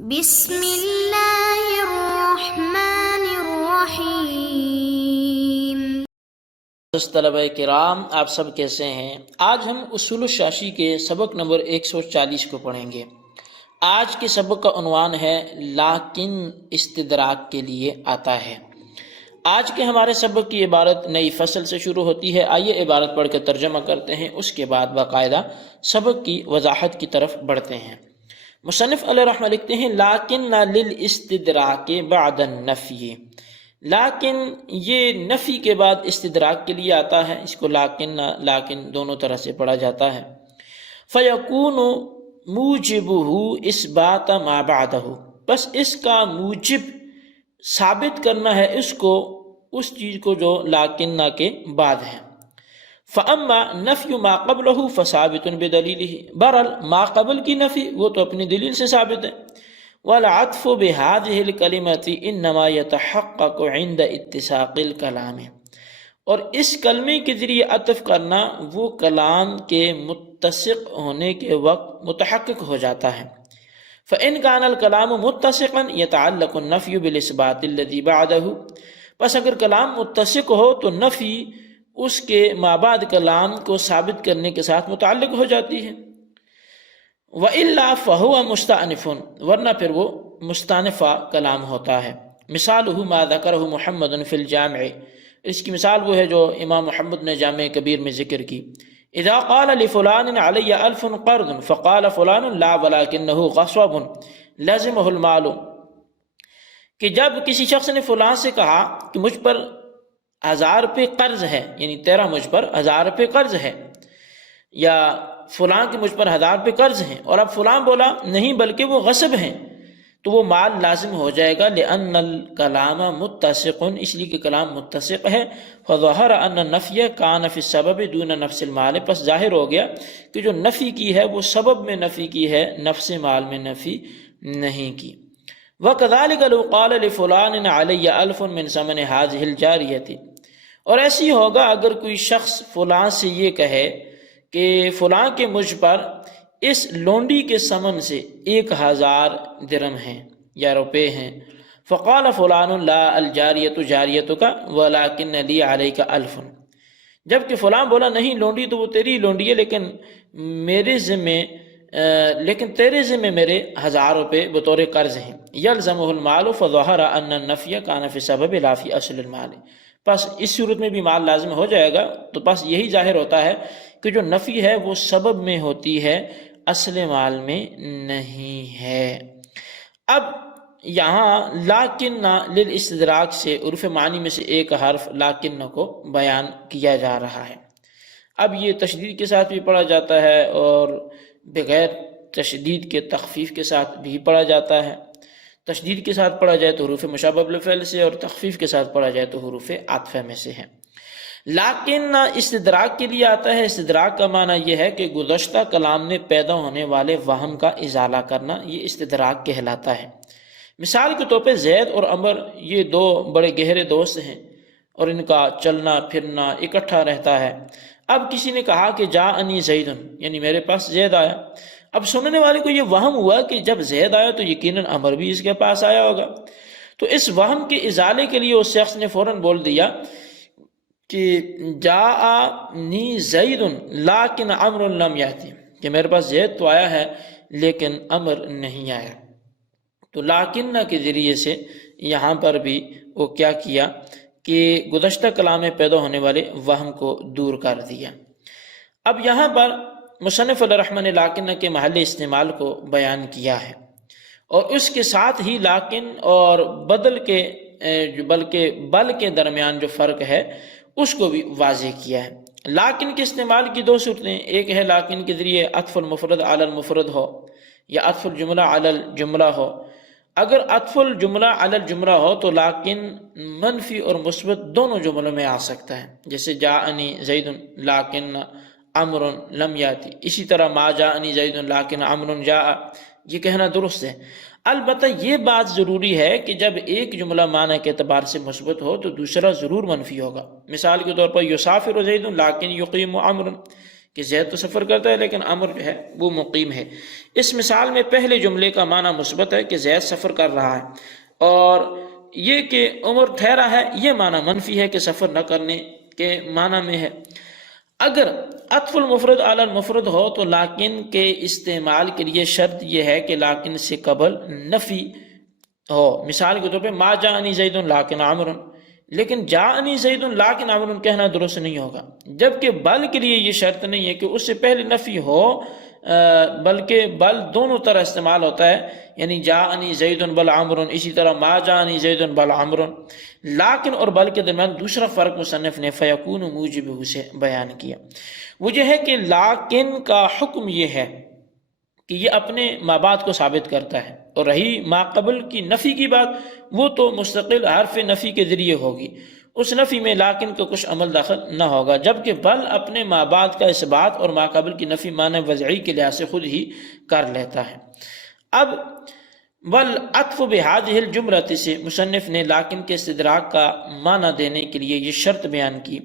بسم اللہ الرحمن الرحیم۔ طلبہ کرام، آپ سب کیسے ہیں؟ آج ہم اصول الشاشی کے سبق نمبر 140 کو پڑھیں گے۔ آج کے سبق کا عنوان ہے لیکن استدراک کے لیے آتا ہے۔ آج کے ہمارے سبق کی عبارت نئی فصل سے شروع ہوتی ہے۔ آئیے عبارت پڑھ کے ترجمہ کرتے ہیں، اس کے بعد باقاعدہ سبق کی وضاحت کی طرف بڑھتے ہیں۔ مصنف علیہ رحمہ لکھتے ہیں لیکن للاستدراک بعد النفی، لیکن یہ نفی کے بعد استدراک کے لیے آتا ہے۔ اس کو لیکن دونوں طرح سے پڑھا جاتا ہے۔ فیکون موجبہ اثبات ما بعدہ، بس اس کا موجب ثابت کرنا ہے اس چیز کو جو لیکن کے بعد ہے۔ فاما نفی ما قبلہ فثابت بدلیلہ، بہرحال ما قبل کی نفی وہ تو اپنی دلیل سے ثابت ہے۔ والعطف بهذه الکلمۃ انما يتحقق عند اتساق الکلام، اور اس کلمے کے ذریعے عطف کرنا وہ کلام کے متسق ہونے کے وقت متحقق ہو جاتا ہے۔ فإن كان الكلام متسقا يتعلق النفي بالاثبات الذي بعده، پس اگر کلام متسق ہو تو نفی اس کے مابعد کلام کو ثابت کرنے کے ساتھ متعلق ہو جاتی ہے۔ وَإِلَّا فَهُوَ مُسْتَأْنِفٌ، ورنہ پھر وہ مستأنفہ کلام ہوتا ہے۔ مثالہ ما ذکرہ محمد فی الجامع، اس کی مثال وہ ہے جو امام محمد نے جامع کبیر میں ذکر کی۔ اذا قال لفلان علی 1000 قرض فقال فلان لا ولکنہ غصب لازمہ المال، کہ جب کسی شخص نے فلاں سے کہا کہ مجھ پر 1000 روپے قرض ہے، یعنی تیرا مجھ پر 1000 روپے قرض ہے، یا فلاں کے مجھ پر 1000 روپے قرض ہیں، اور اب فلاں بولا نہیں بلکہ وہ غصب ہیں، تو وہ مال لازم ہو جائے گا۔ لأن الکلام متسق، اس لیے کہ کلام متسق ہے۔ فظہر ان النفی کان فی السبب دون نفس المال، پس ظاہر ہو گیا کہ جو نفی کی ہے وہ سبب میں نفی کی ہے، نفس مال میں نفی نہیں کی۔ وَكَذَلِكَ لَوْ قَالَ لِفُلَانٍ عَلَيَّ 1000 مِّن ثَمَنِ هَٰذِهِ الْجَارِيَةِ، اور ایسی ہوگا اگر کوئی شخص فلاں سے یہ کہے کہ فلاں کے مجھ پر اس لونڈی کے ثمن سے 1000 درہم ہیں یا روپے ہیں۔ فقال فلان لا الجاریۃ جاریتک ولکن لی علیک 1000، جبکہ فلاں بولا نہیں لونڈی تو وہ تیری لونڈی ہے لیکن تیرے ذمے میرے 1000 روپے بطور قرض ہیں۔ یلزمہ المال فظہر ان النفی کان فی سبب لا فی اصل المال، پس اس صورت میں بھی مال لازم ہو جائے گا۔ تو بس یہی ظاہر ہوتا ہے کہ جو نفی ہے وہ سبب میں ہوتی ہے، اصل مال میں نہیں ہے۔ اب یہاں لیکن للاستدراک سے عرف معنی میں سے ایک حرف لیکن کو بیان کیا جا رہا ہے۔ اب یہ تشدید کے ساتھ بھی پڑھا جاتا ہے اور بغیر تشدید کے تخفیف کے ساتھ بھی پڑھا جاتا ہے۔ تشدید کے ساتھ پڑھا جائے تو حروف مشابہ بالفعل سے، اور تخفیف کے ساتھ پڑھا جائے تو حروف عاطفہ میں سے ہے۔ لیکن استدراک کے لیے آتا ہے۔ استدراک کا معنی یہ ہے کہ گزشتہ کلام میں پیدا ہونے والے وہم کا ازالہ کرنا، یہ استدراک کہلاتا ہے۔ مثال کے طور پہ زید اور عمر یہ دو بڑے گہرے دوست ہیں اور ان کا چلنا پھرنا اکٹھا رہتا ہے۔ اب کسی نے کہا کہ جاءنی زید، یعنی میرے پاس زید آیا۔ اب سننے والے کو یہ وہم ہوا کہ جب زید آیا تو یقیناً عمر بھی اس کے پاس آیا ہوگا، تو اس وہم کے ازالے کے لیے اس شخص نے فوراً بول دیا کہ جاءنی زید لیکن عمر لم یأتی، کہ میرے پاس زید تو آیا ہے لیکن عمر نہیں آیا۔ تو لیکن کے ذریعے سے یہاں پر بھی وہ کیا کیا کہ گزشتہ کلام میں پیدا ہونے والے وہم کو دور کر دیا۔ اب یہاں پر مصنف علیہ رحمہ نے لیکن کے محل استعمال کو بیان کیا ہے، اور اس کے ساتھ ہی لیکن اور بلکہ بل کے درمیان جو فرق ہے اس کو بھی واضح کیا ہے۔ لیکن کے استعمال کی دو صورتیں، ایک ہے لیکن کے ذریعے عطف المفرد علی المفرد ہو یا عطف الجملہ علی الجملہ ہو۔ اگر عطف الجملہ علی الجملہ ہو تو لیکن منفی اور مثبت دونوں جملوں میں آ سکتا ہے، جیسے جاءنی زید لیکن عمر لم یاتی، اسی طرح ما جاءنی زید لیکن عمر جاء، یہ کہنا درست ہے۔ البتہ یہ بات ضروری ہے کہ جب ایک جملہ معنی کے اعتبار سے مثبت ہو تو دوسرا ضرور منفی ہوگا۔ مثال کے طور پر یسافر زید لیکن یقیم عمر، کہ زید تو سفر کرتا ہے لیکن عمر جو ہے وہ مقیم ہے۔ اس مثال میں پہلے جملے کا معنی مثبت ہے کہ زید سفر کر رہا ہے، اور یہ کہ عمر ٹھہرا ہے یہ معنی منفی ہے کہ سفر نہ کرنے کے معنی میں ہے۔ اگر عطف المفرد علی المفرد ہو تو لاکن کے استعمال کے لیے شرط یہ ہے کہ لاکن سے قبل نفی ہو۔ مثال کے طور پہ ما جاءنی زید لاکن عمر، لیکن جاءنی زید لاکن عمر کہنا درست نہیں ہوگا، جبکہ بل کے لیے یہ شرط نہیں ہے کہ اس سے پہلے نفی ہو، بلکہ بل دونوں طرح استعمال ہوتا ہے، یعنی جاءنی زید بل عمر، اسی طرح ما جاءنی زید بل عمر۔ لاکن اور بل کے درمیان دوسرا فرق مصنف نے فیکون موجبہ سے بیان کیا، وہ یہ ہے کہ لاکن کا حکم یہ ہے کہ یہ اپنے مابعد کو ثابت کرتا ہے، اور رہی ما قبل کی نفی کی بات، وہ تو مستقل حرف نفی کے ذریعے ہوگی، اس نفی میں لاکن کا کچھ عمل داخل نہ ہوگا، جبکہ بل اپنے مابعد کا اثبات اور ما قبل کی نفی معنی وضعی کے لحاظ سے خود ہی کر لیتا ہے۔ اب والعطف بهذه الجملۃ سے مصنف نے لاکن کے استدراک کا معنی دینے کے لیے یہ شرط بیان کی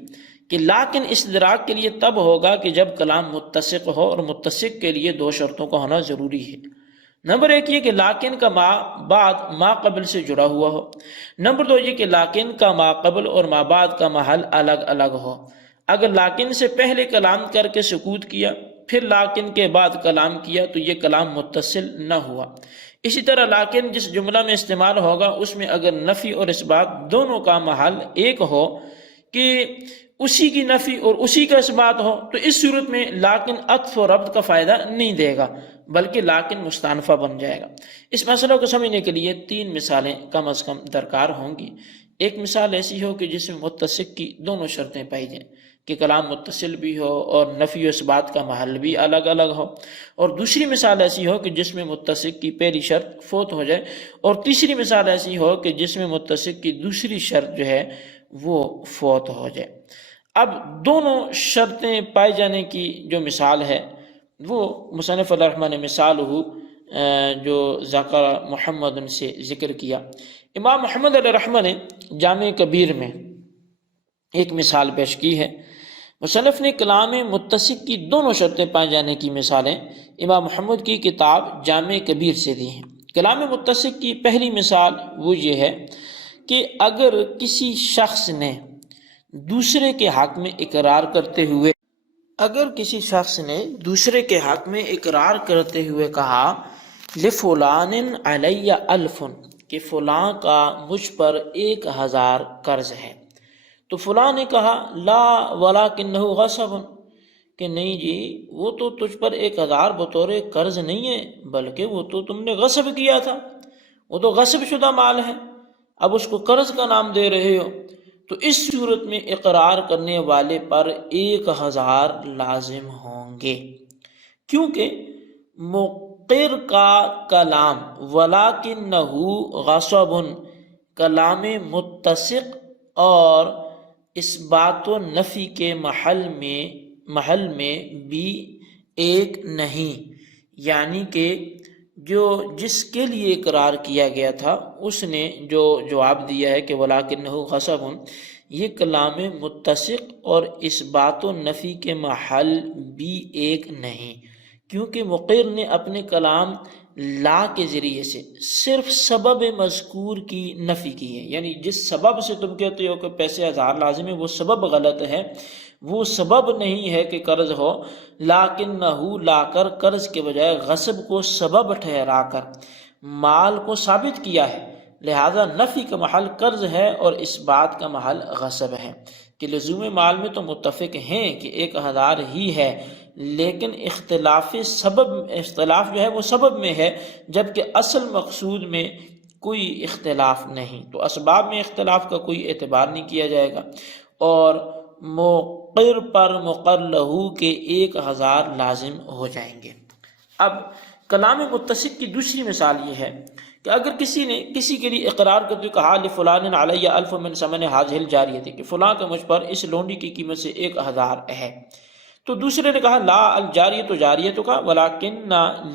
کہ لاکن استدراک کے لیے تب ہوگا کہ جب کلام متصق ہو، اور متصق کے لیے دو شرطوں کا ہونا ضروری ہے۔ نمبر ایک یہ کہ لاکن کا ما بعد ما قبل سے جڑا ہوا ہو، نمبر دو یہ کہ لاکن کا ما قبل اور ما بعد کا محل الگ الگ ہو۔ اگر لاکن سے پہلے کلام کر کے سکوت کیا پھر لاکن کے بعد کلام کیا تو یہ کلام متصل نہ ہوا۔ اسی طرح لاکن جس جملہ میں استعمال ہوگا اس میں اگر نفی اور اثبات دونوں کا محل ایک ہو کہ اسی کی نفی اور اسی کا اثبات ہو، تو اس صورت میں لاکن عطف و ربط کا فائدہ نہیں دے گا بلکہ لاکن مستانفہ بن جائے گا۔ اس مسئلہ کو سمجھنے کے لیے تین مثالیں کم از کم درکار ہوں گی۔ ایک مثال ایسی ہو کہ جس میں متصق کی دونوں شرطیں پائی جائیں کہ کلام متصل بھی ہو اور نفی و اثبات کا محل بھی الگ الگ ہو، اور دوسری مثال ایسی ہو کہ جس میں متصق کی پہلی شرط فوت ہو جائے، اور تیسری مثال ایسی ہو کہ جس میں متصق کی دوسری شرط جو ہے وہ فوت ہو جائے۔ اب دونوں شرطیں پائے جانے کی جو مثال ہے وہ مصنف علیہ الرحمہ نے مثال جو ذکر محمد سے ذکر کیا۔ امام محمد علیہ الرحمہ نے جامع کبیر میں ایک مثال پیش کی ہے۔ مصنف نے کلام متصق کی دونوں شرطیں پائے جانے کی مثالیں امام محمد کی کتاب جامع کبیر سے دی ہیں۔ کلام متصق کی پہلی مثال وہ یہ ہے کہ اگر کسی شخص نے دوسرے کے حق میں اقرار کرتے ہوئے کہا لفلان علی الف، کہ فلاں کا مجھ پر 1000 قرض ہے، تو فلاں نے کہا لا ولکنہ غصب، کہ نہیں جی وہ تو تجھ پر 1000 بطور قرض نہیں ہے بلکہ وہ تو تم نے غصب کیا تھا، وہ تو غصب شدہ مال ہے، اب اس کو قرض کا نام دے رہے ہو۔ تو اس صورت میں اقرار کرنے والے پر 1000 لازم ہوں گے، کیونکہ مقر کا کلام ولکنہ غصب کلام متصق اور اس بات و نفی کے محل میں بھی ایک نہیں، یعنی کہ جس کے لیے اقرار کیا گیا تھا اس نے جو جواب دیا ہے کہ ولکنہ غصب، یہ کلام متصق اور اس بات و نفی کے محل بھی ایک نہیں، کیونکہ مقر نے اپنے کلام لا کے ذریعے سے صرف سبب مذکور کی نفی کی ہے، یعنی جس سبب سے تم کہتے ہو کہ پیسے 1000 لازم ہے وہ سبب غلط ہے، وہ سبب نہیں ہے کہ قرض ہو، لاکنہ لا کر قرض کے بجائے غصب کو سبب ٹھہرا کر مال کو ثابت کیا ہے، لہذا نفی کا محل قرض ہے اور اس بات کا محل غصب ہے کہ لزوم مال میں تو متفق ہیں کہ 1000 ہی ہے، لیکن اختلاف جو ہے وہ سبب میں ہے، جبکہ اصل مقصود میں کوئی اختلاف نہیں، تو اسباب میں اختلاف کا کوئی اعتبار نہیں کیا جائے گا، اور مقر پر مقر لہو کے 1000 لازم ہو جائیں گے۔ اب کلام متصق کی دوسری مثال یہ ہے کہ اگر کسی نے کسی کے لیے اقرار کرتے ہوئے کہا لفلان علی الف من ثمن هذه الجاریہ، کہ فلاں کا مجھ پر اس لونڈی کی قیمت سے 1000 ہے، تو دوسرے نے کہا لا الجاریۃ جاریۃ کا ولکن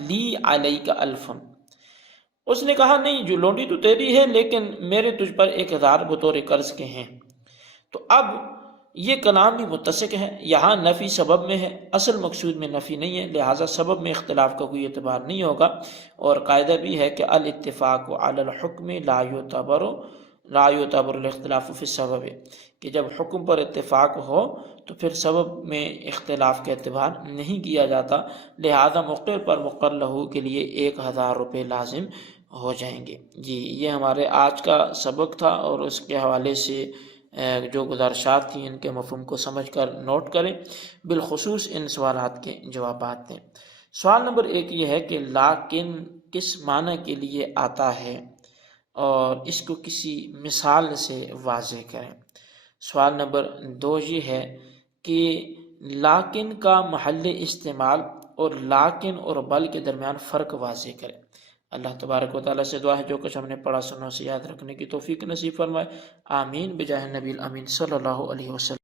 لی علیک الف، اس نے کہا نہیں جو لونڈی تو تیری ہے لیکن میرے تجھ پر 1000 بطور قرض کے ہیں، تو اب یہ کلام بھی متسق ہے، یہاں نفی سبب میں ہے، اصل مقصود میں نفی نہیں ہے، لہٰذا سبب میں اختلاف کا کوئی اعتبار نہیں ہوگا۔ اور قاعدہ بھی ہے کہ الاتفاق علی الحکم لا یعتبر الاختلاف فی السبب، کہ جب حکم پر اتفاق ہو تو پھر سبب میں اختلاف کا اعتبار نہیں کیا جاتا، لہذا مقر پر مقر لہو کے لیے 1000 روپے لازم ہو جائیں گے۔ جی یہ ہمارے آج کا سبق تھا، اور اس کے حوالے سے جو گزارشات تھیں ان کے مفہوم کو سمجھ کر نوٹ کریں، بالخصوص ان سوالات کے جوابات دیں۔ سوال نمبر 1 یہ ہے کہ لیکن کس معنی کے لیے آتا ہے، اور اس کو کسی مثال سے واضح کریں۔ سوال نمبر 2 یہ ہے کہ لیکن کا محل استعمال اور لیکن اور بل کے درمیان فرق واضح کریں۔ اللہ تبارک و تعالیٰ سے دعا ہے جو کچھ ہم نے پڑھا سنا اسے یاد رکھنے کی توفیق نصیب فرمائے، آمین بجاہ نبی الامین صلی اللہ علیہ وسلم۔